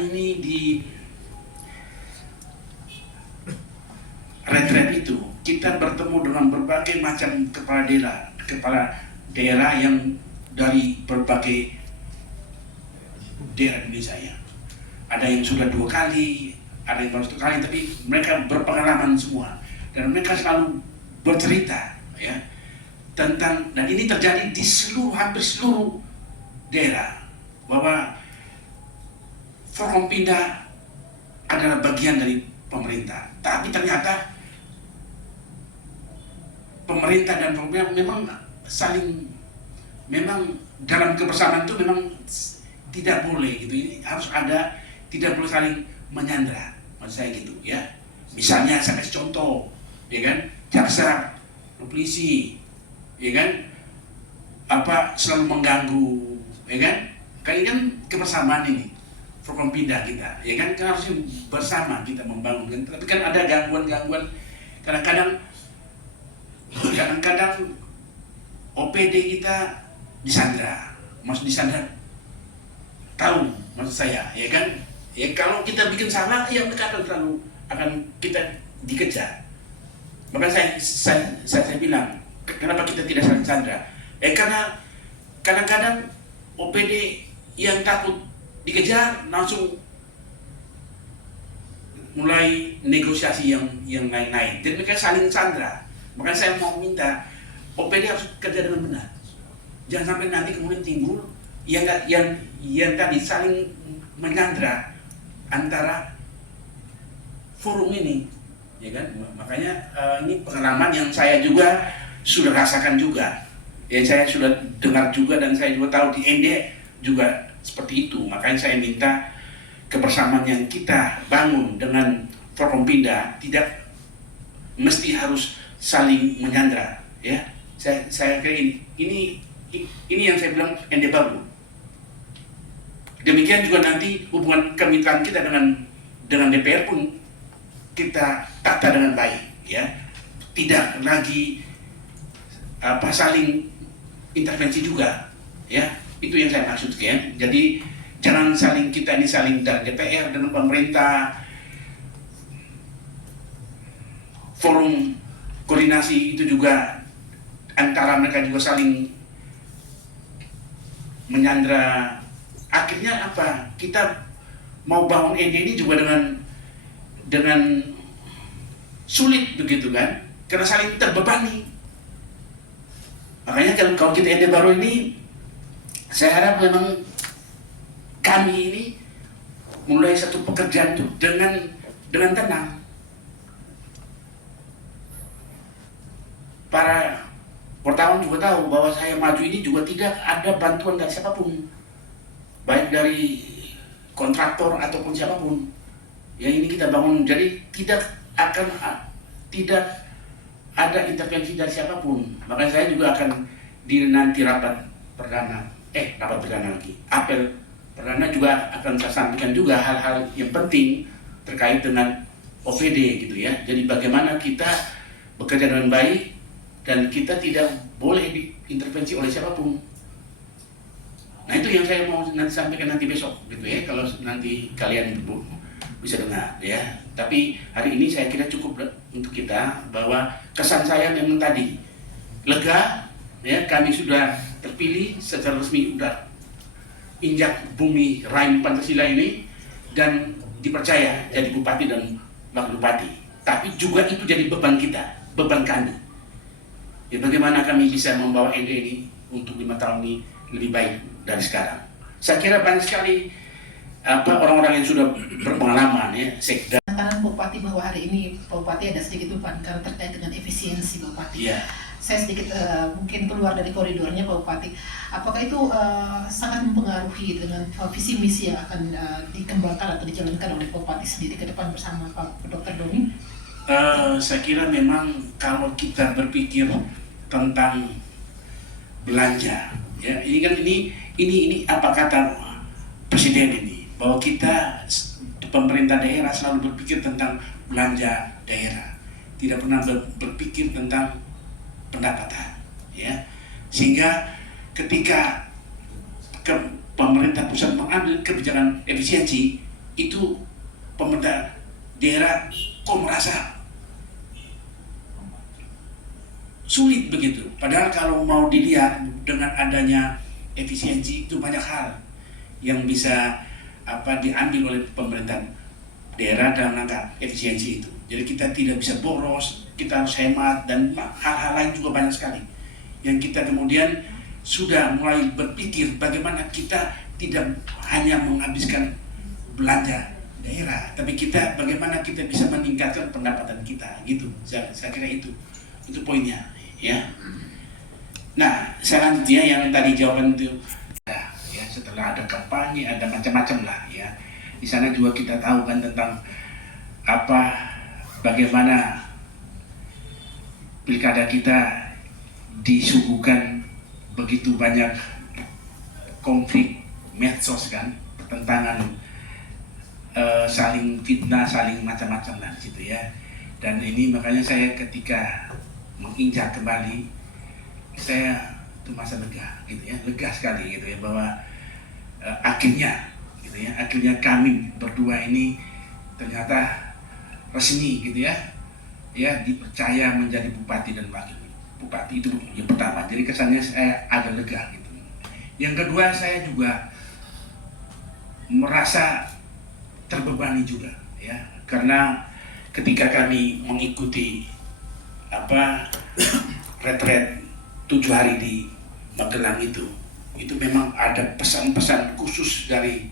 kami ini di retret itu kita bertemu dengan berbagai macam kepala daerah yang dari berbagai daerah Indonesia ya. Ada yang sudah 2 kali, ada yang baru 1 kali, tapi mereka berpengalaman semua dan mereka selalu bercerita ya tentang, dan ini terjadi di hampir seluruh daerah, bahwa Forkompinda adalah bagian dari pemerintah, tapi ternyata pemerintah dan pemerintah memang dalam kebersamaan itu memang tidak boleh gitu. Ini harus ada, tidak boleh saling menyandra, maksud saya gitu ya. Misalnya saya kasih contoh, ya kan, jaksa, polisi, ya kan, selalu mengganggu, ya kan. Kali kan kebersamaan ini Forkompinda kita, ya kan harus bersama kita membangun kan. Tapi kan ada gangguan-gangguan, kadang-kadang OPD kita disandra, maksud disandra, tahu maksud saya, ya kan? Ya kalau kita bikin salah, ya mereka akan kita dikejar. Maka saya bilang, kenapa kita tidak saling sandra? Karena kadang-kadang OPD yang takut dikejar langsung mulai negosiasi yang naik-naik, dan mereka saling sandra. Makanya saya mau minta OPD harus kerja dengan benar. Jangan sampai nanti kemudian timbul yang tadi saling menyandra antara forum ini, ya kan? Makanya ini pengalaman yang saya juga sudah rasakan juga. Ya, saya sudah dengar juga, dan saya juga tahu di ND juga seperti itu. Makanya saya minta kebersamaan yang kita bangun dengan Forkompinda tidak mesti harus saling menyandra, ya. Saya kira ini yang saya bilang ND baru. Demikian juga nanti hubungan kemitraan kita dengan DPR pun kita tata dengan baik, ya. Tidak lagi saling intervensi juga, ya. Itu yang saya maksudkan. Jadi jangan kita ini saling dari DPR dengan pemerintah, forum koordinasi itu juga antara mereka juga saling menyandra. Akhirnya apa? Kita mau bangun ND ini juga dengan sulit begitu kan? Karena saling terbebani. Makanya kalau kita ND baru ini, saya harap memang kami ini mulai satu pekerjaan itu dengan tenang. Para wartawan juga tahu bahwa saya maju ini juga tidak ada bantuan dari siapapun, baik dari kontraktor ataupun siapapun. Yang ini kita bangun, jadi tidak ada intervensi dari siapapun. Makanya saya juga akan nanti rapat perdana lagi, apel perdana juga akan saya sampaikan juga hal-hal yang penting terkait dengan OPD gitu ya. Jadi bagaimana kita bekerja dengan baik dan kita tidak boleh diintervensi oleh siapapun. Nah itu yang saya mau nanti sampaikan nanti besok gitu ya, kalau nanti kalian bisa dengar ya. Tapi hari ini saya kira cukup untuk kita, bahwa kesan saya memang tadi lega ya, kami sudah terpilih secara resmi, udah injak bumi rahim Pancasila ini dan dipercaya jadi bupati dan wakil bupati. Tapi juga itu jadi beban kita, beban kami. Ya, bagaimana kami bisa membawa ND ini untuk 5 tahun ini lebih baik dari sekarang. Saya kira banyak sekali orang-orang yang sudah berpengalaman ya, sekda. Karena Bupati bahwa hari ini Bupati ada sedikit beban karena terkait dengan efisiensi Bupati. Yeah. Saya sedikit mungkin keluar dari koridornya Pak Bupati. Apakah itu sangat mempengaruhi dengan visi misi yang akan dikembangkan atau dijalankan oleh Bupati sendiri ke depan bersama Pak Dr. Doni? Saya kira memang kalau kita berpikir tentang belanja, ya ini kan ini apa kata Presiden ini, bahwa kita pemerintah daerah selalu berpikir tentang belanja daerah, tidak pernah berpikir tentang pendapatan, ya. Sehingga ketika pemerintah pusat mengambil kebijakan efisiensi, itu pemerintah daerah kok merasa sulit begitu. Padahal kalau mau dilihat dengan adanya efisiensi itu banyak hal yang bisa diambil oleh pemerintah daerah dalam rangka efisiensi itu. Jadi kita tidak bisa boros, kita harus hemat, dan hal-hal lain juga banyak sekali yang kita kemudian sudah mulai berpikir bagaimana kita tidak hanya menghabiskan belanja daerah, tapi kita bagaimana kita bisa meningkatkan pendapatan kita gitu. Saya kira itu poinnya ya. Nah, selanjutnya yang tadi jawaban itu ya, setelah ada kampanye ada macam-macam lah ya. Di sana juga kita tahu kan tentang bagaimana pilkada kita disuguhkan begitu banyak konflik medsos kan, pertentangan, saling fitnah, saling macam-macam lah di situ ya. Dan ini makanya saya ketika menginjak kembali, saya itu masa lega gitu ya, lega sekali gitu ya, bahwa akhirnya gitu ya, akhirnya kami berdua ini ternyata resmi gitu ya, dipercaya menjadi bupati dan wakil bupati. Itu yang pertama, jadi kesannya saya agak lega gitu. Yang kedua, saya juga merasa terbebani juga ya, karena ketika kami mengikuti retret 7 hari di Magelang itu memang ada pesan-pesan khusus dari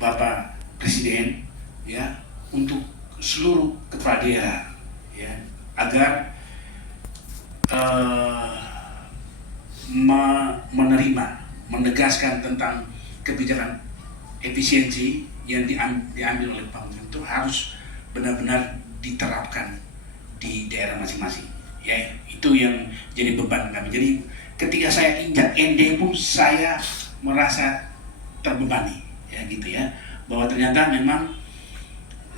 Bapak Presiden ya untuk seluruh kepala daerah ya, agar menegaskan tentang kebijakan efisiensi yang diambil oleh pemerintah itu harus benar-benar diterapkan di daerah masing-masing ya. Itu yang jadi beban kami. Jadi ketika saya injak ND pun saya merasa terbebani ya gitu ya, bahwa ternyata memang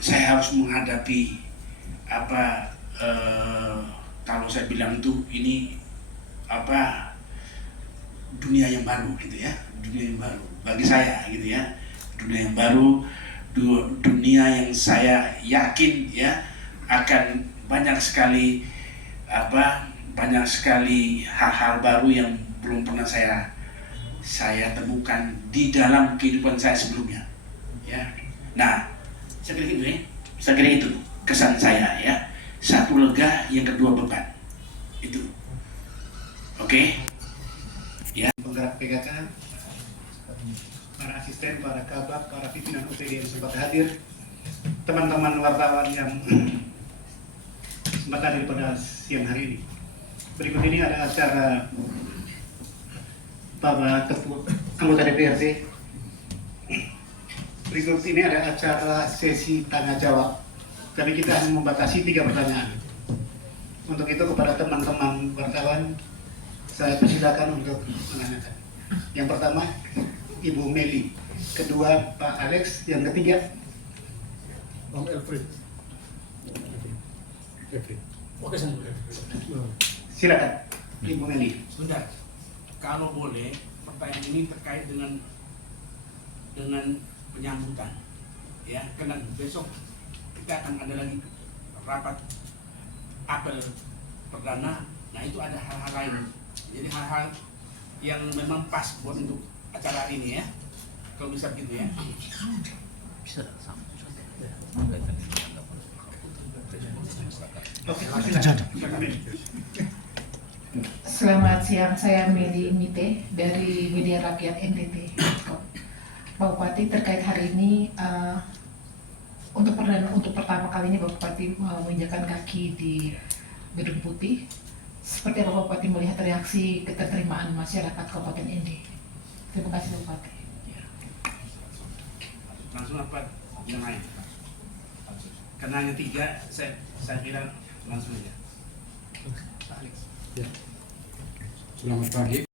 saya harus menghadapi kalau saya bilang itu ini dunia yang baru gitu ya, dunia yang baru bagi saya gitu ya, dunia yang baru, dunia yang saya yakin ya akan banyak sekali hal-hal baru yang belum pernah saya temukan di dalam kehidupan saya sebelumnya ya. Nah, saya kira gitu ya, saya kira itu kesan saya ya. Satu, lega, yang kedua beban itu. Oke ya. Penggerak PKK, para asisten, para kabak, para pimpinan UPD yang sempat hadir, teman-teman wartawan yang sempat hadir pada siang hari ini. Berikut ini ada acara Bapak Ketua Anggota DPRD. Berikut ini ada acara sesi tanya jawab, tapi kita hanya membatasi 3 pertanyaan. Untuk itu kepada teman-teman wartawan, saya persilakan untuk menanyakan. Yang pertama, Ibu Meli. Kedua, Pak Alex. Yang ketiga, Om Elfrid. Oke, silakan Ibu Meli. Sebentar, kalau boleh pertanyaan ini terkait dengan penyambutan ya, karena besok kita akan ada lagi rapat apel perdana. Nah, itu ada hal-hal lain, jadi hal-hal yang memang pas buat untuk acara ini ya, kalau bisa gitu ya. Oke, silakan. Selamat siang, saya Meli Mite dari Media Rakyat NTT. Pak Bupati, terkait hari ini untuk pertama kalinya Pak Bupati menginjakan kaki di Gedung Putih, seperti apa Pak Bupati melihat reaksi keterterimaan masyarakat Kabupaten ND? Terima kasih Pak Bupati. Langsung apa yang lain? Karena yang 3 saya kira langsung aja. Selamat pagi.